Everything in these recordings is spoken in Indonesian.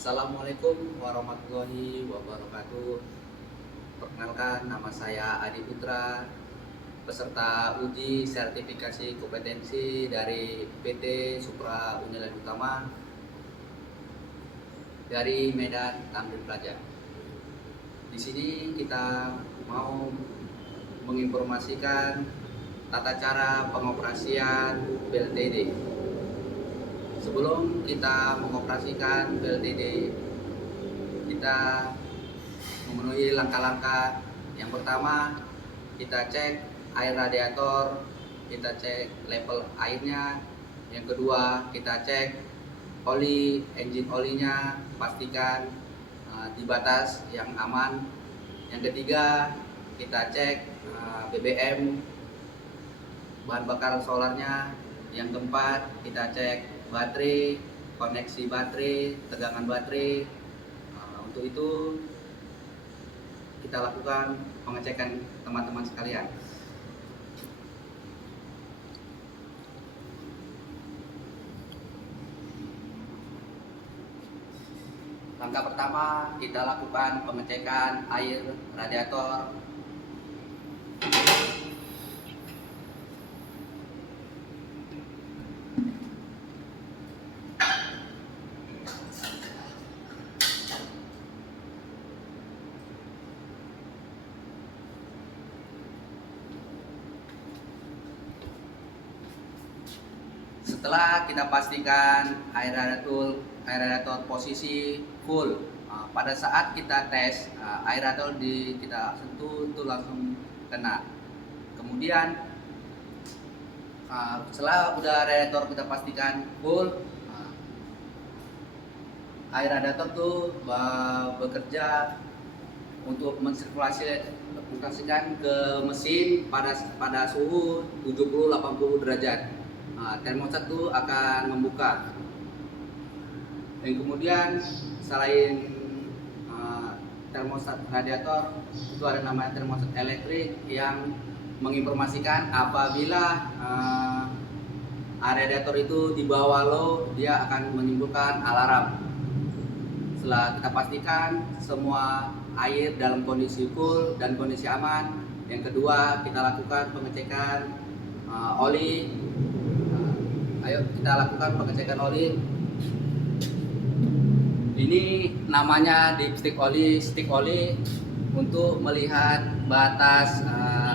Assalamualaikum warahmatullahi wabarakatuh. Perkenalkan, nama saya Adi Putra, peserta uji sertifikasi kompetensi dari PT Supra Unilen Utama dari Medan, Tamrin Praja. Di sini kita mau menginformasikan tata cara pengoperasian PLTD. Sebelum kita mengoperasikan PLTD, kita memenuhi langkah-langkah. Yang pertama, kita cek air radiator, kita cek level airnya. Yang kedua, kita cek oli, engine olinya, pastikan di batas yang aman. Yang ketiga, kita cek BBM, bahan bakar solarnya. Yang keempat, kita cek baterai, koneksi baterai, tegangan baterai. Untuk itu kita lakukan pengecekan teman-teman sekalian. Langkah pertama, kita lakukan pengecekan air radiator. Setelah kita pastikan air radiator posisi full, pada saat kita tes air radiator kita sentuh itu langsung kena. Kemudian setelah udah radiator kita pastikan full, air radiator tuh bekerja untuk mensirkulasikan ke mesin pada suhu 70-80 derajat. Termostat itu akan membuka. Dan kemudian selain termostat radiator, itu ada namanya termostat elektrik yang menginformasikan apabila radiator itu di bawah low, dia akan menimbulkan alarm. Setelah kita pastikan semua air dalam kondisi full dan kondisi aman, yang kedua kita lakukan pengecekan oli. Ayo kita lakukan pengecekan oli. Ini namanya dipstick oli untuk melihat batas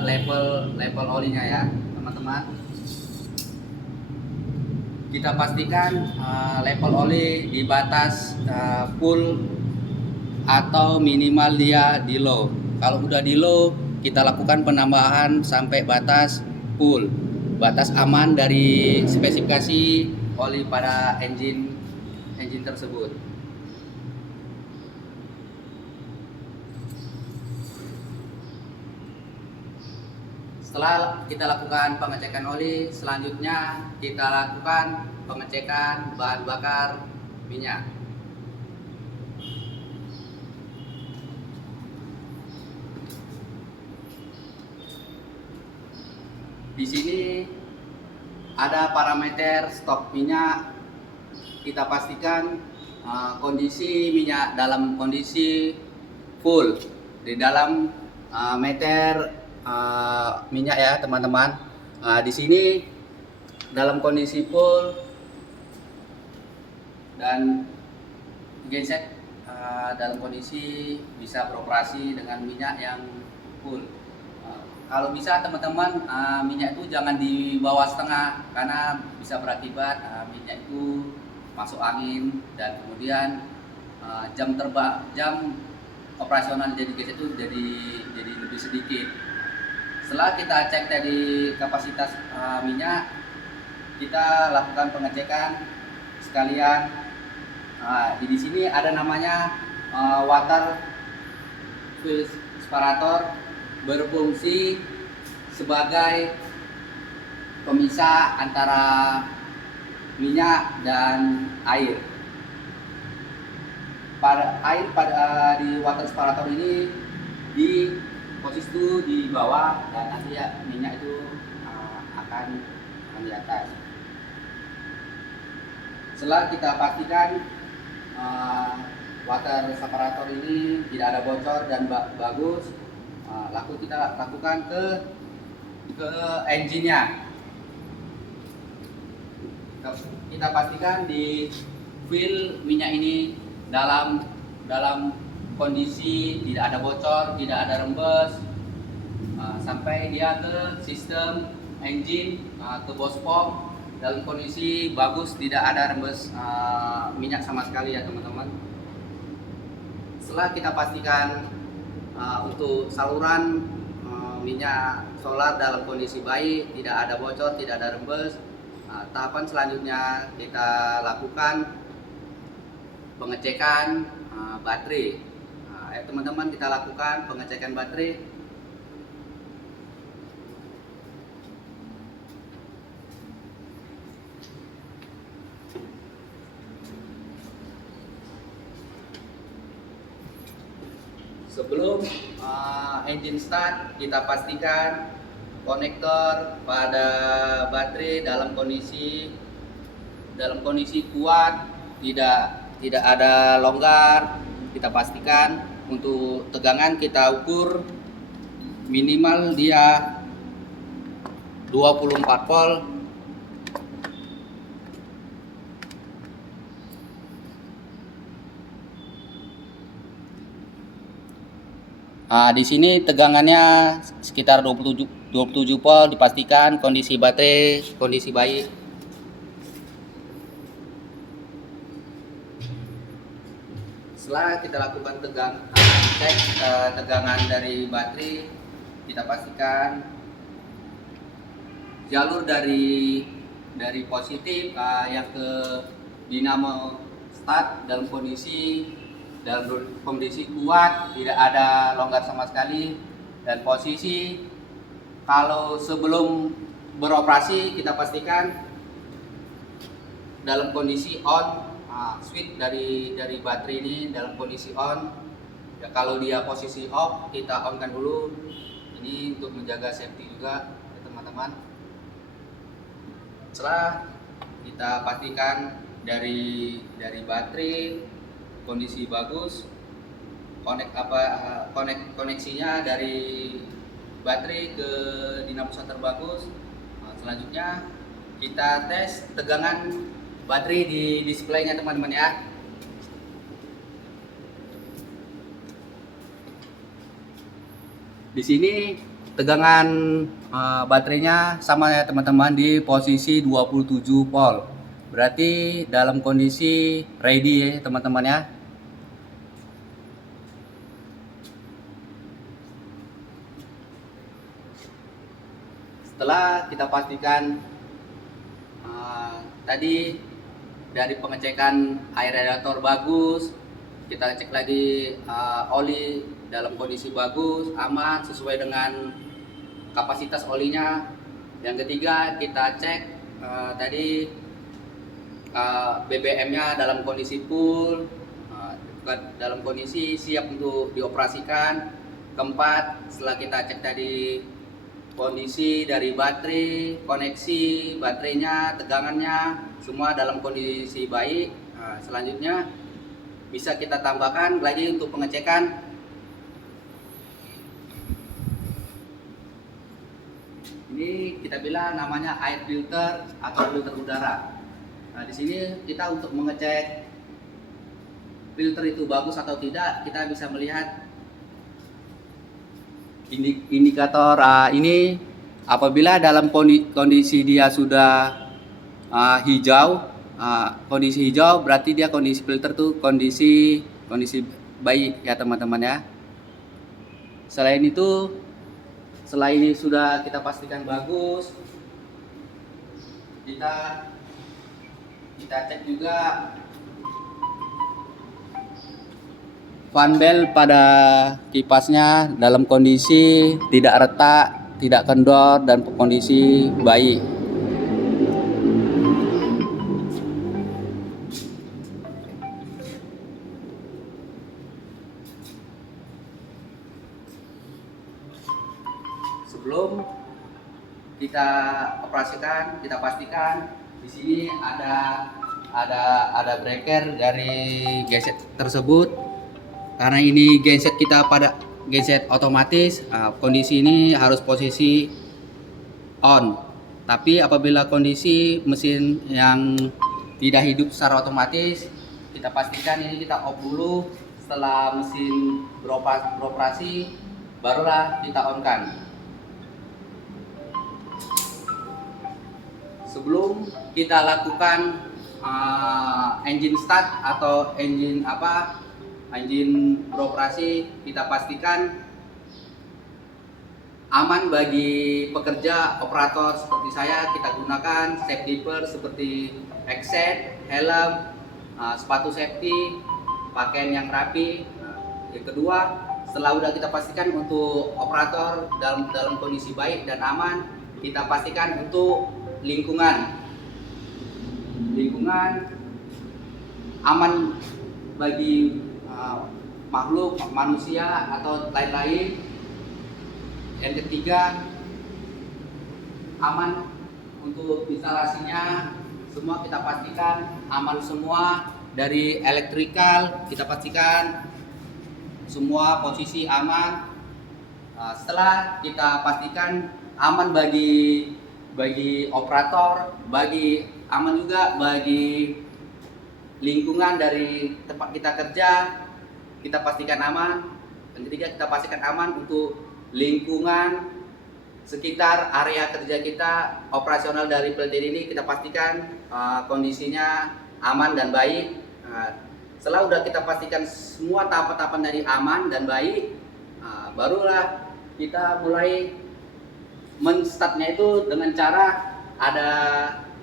level olinya ya teman-teman. Kita pastikan level oli di batas full atau minimal dia di low. Kalau udah di low, kita lakukan penambahan sampai batas full, batas aman dari spesifikasi oli pada engine tersebut. Setelah kita lakukan pengecekan oli, selanjutnya kita lakukan pengecekan bahan bakar minyak. Di sini ada parameter stok minyak. Kita pastikan kondisi minyak dalam kondisi full di dalam meter minyak ya teman-teman. Di sini dalam kondisi full dan genset dalam kondisi bisa beroperasi dengan minyak yang full. Kalau bisa teman-teman minyak itu jangan di bawah setengah, karena bisa berakibat minyak itu masuk angin dan kemudian jam operasional jadi genset itu jadi lebih sedikit. Setelah kita cek tadi kapasitas minyak, kita lakukan pengecekan sekalian. Di sini ada namanya water fill separator, berfungsi sebagai pemisah antara minyak dan air. Di water separator ini di posisi itu di bawah, dan nanti ya minyak itu akan di atas. Setelah kita pastikan water separator ini tidak ada bocor dan bagus, kita lakukan ke engine-nya. Kita pastikan di fill minyak ini dalam kondisi tidak ada bocor, tidak ada rembes, sampai dia ke sistem engine, ke bos pom dalam kondisi bagus, tidak ada rembes minyak sama sekali ya teman-teman. Setelah kita pastikan untuk saluran minyak solar dalam kondisi baik, tidak ada bocor, tidak ada rembes, tahapan selanjutnya kita lakukan pengecekan baterai. Teman-teman, kita lakukan pengecekan baterai. Sebelum engine start, kita pastikan konektor pada baterai dalam kondisi kuat, tidak ada longgar. Kita pastikan untuk tegangan kita ukur minimal dia 24 volt. Di sini tegangannya sekitar 27 volt, dipastikan kondisi baterai kondisi baik. Setelah kita lakukan cek tegangan dari baterai, kita pastikan jalur dari positif yang ke dinamo start dalam kondisi kuat, tidak ada longgar sama sekali, dan posisi kalau sebelum beroperasi kita pastikan dalam kondisi on. Switch dari baterai ini dalam kondisi on. Ya, kalau dia posisi off, kita on kan dulu. Ini untuk menjaga safety juga ya teman-teman. Setelah kita pastikan dari baterai kondisi bagus, koneksinya dari baterai ke dinamo starter bagus. Selanjutnya kita tes tegangan baterai di displaynya teman-teman ya. Di sini tegangan baterainya sama ya teman-teman, di posisi 27 volt. Berarti dalam kondisi ready ya teman-teman ya. Setelah kita pastikan tadi dari pengecekan air radiator bagus, kita cek lagi oli dalam kondisi bagus, aman, sesuai dengan kapasitas olinya. Yang ketiga, kita cek tadi BBM-nya dalam kondisi full, dalam kondisi siap untuk dioperasikan. Keempat, setelah kita cek tadi kondisi dari baterai, koneksi baterainya, tegangannya, semua dalam kondisi baik. Selanjutnya bisa kita tambahkan lagi untuk pengecekan ini, kita bilang namanya air filter atau filter udara. Di sini kita untuk mengecek filter itu bagus atau tidak, kita bisa melihat indikator ini. Apabila dalam kondisi dia sudah hijau, kondisi hijau berarti dia kondisi filter tuh kondisi baik ya teman-teman ya. Selain ini sudah kita pastikan bagus, kita cek juga fan belt pada kipasnya dalam kondisi tidak retak, tidak kendor, dan kondisi baik. Sebelum kita operasikan, kita pastikan di sini ada ada breaker dari genset tersebut. Karena ini genset kita pada genset otomatis, kondisi ini harus posisi on. Tapi apabila kondisi mesin yang tidak hidup secara otomatis, kita pastikan ini kita off dulu. Setelah mesin beroperasi, barulah kita on kan. Sebelum kita lakukan engine start atau engine beroperasi, kita pastikan aman bagi pekerja operator seperti saya. Kita gunakan safety first seperti headset, helm, sepatu safety, pakaian yang rapi. Yang kedua, setelah udah kita pastikan untuk operator dalam kondisi baik dan aman, kita pastikan untuk lingkungan aman bagi makhluk, manusia atau lain-lain. Yang ketiga, aman untuk instalasinya, semua kita pastikan aman semua. Dari elektrikal kita pastikan semua posisi aman. Setelah kita pastikan aman bagi operator, aman juga bagi lingkungan dari tempat kita kerja, kita pastikan aman. Yang ketiga, kita pastikan aman untuk lingkungan sekitar area kerja kita. Operasional dari PLTD ini kita pastikan kondisinya aman dan baik. Setelah udah kita pastikan semua tahapan-tahapan dari aman dan baik, barulah kita mulai menstartnya itu dengan cara ada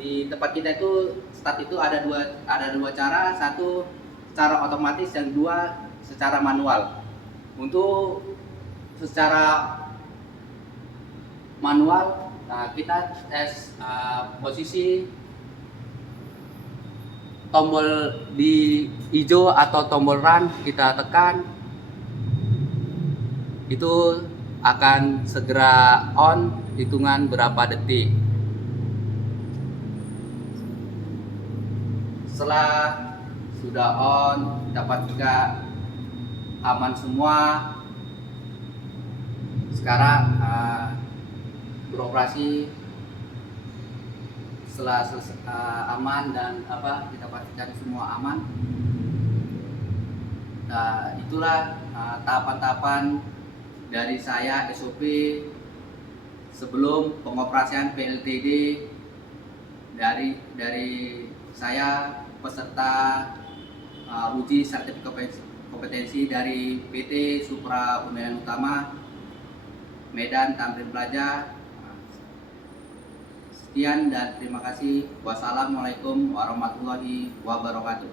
di tempat kita itu start itu ada dua cara. Satu secara otomatis dan dua secara manual. Untuk secara manual, kita tes posisi tombol di hijau atau tombol run, kita tekan, itu akan segera on hitungan berapa detik. Setelah sudah on, kita pastikan aman semua. Sekarang beroperasi. Setelah aman dan kita pastikan semua aman. Nah, itulah tahapan-tahapan dari saya SOP sebelum pengoperasian PLTD dari saya peserta uji sertifikat kompetensi dari PT Supra Undian Utama Medan Tamrin Praja. Sekian dan terima kasih. Wassalamualaikum warahmatullahi wabarakatuh.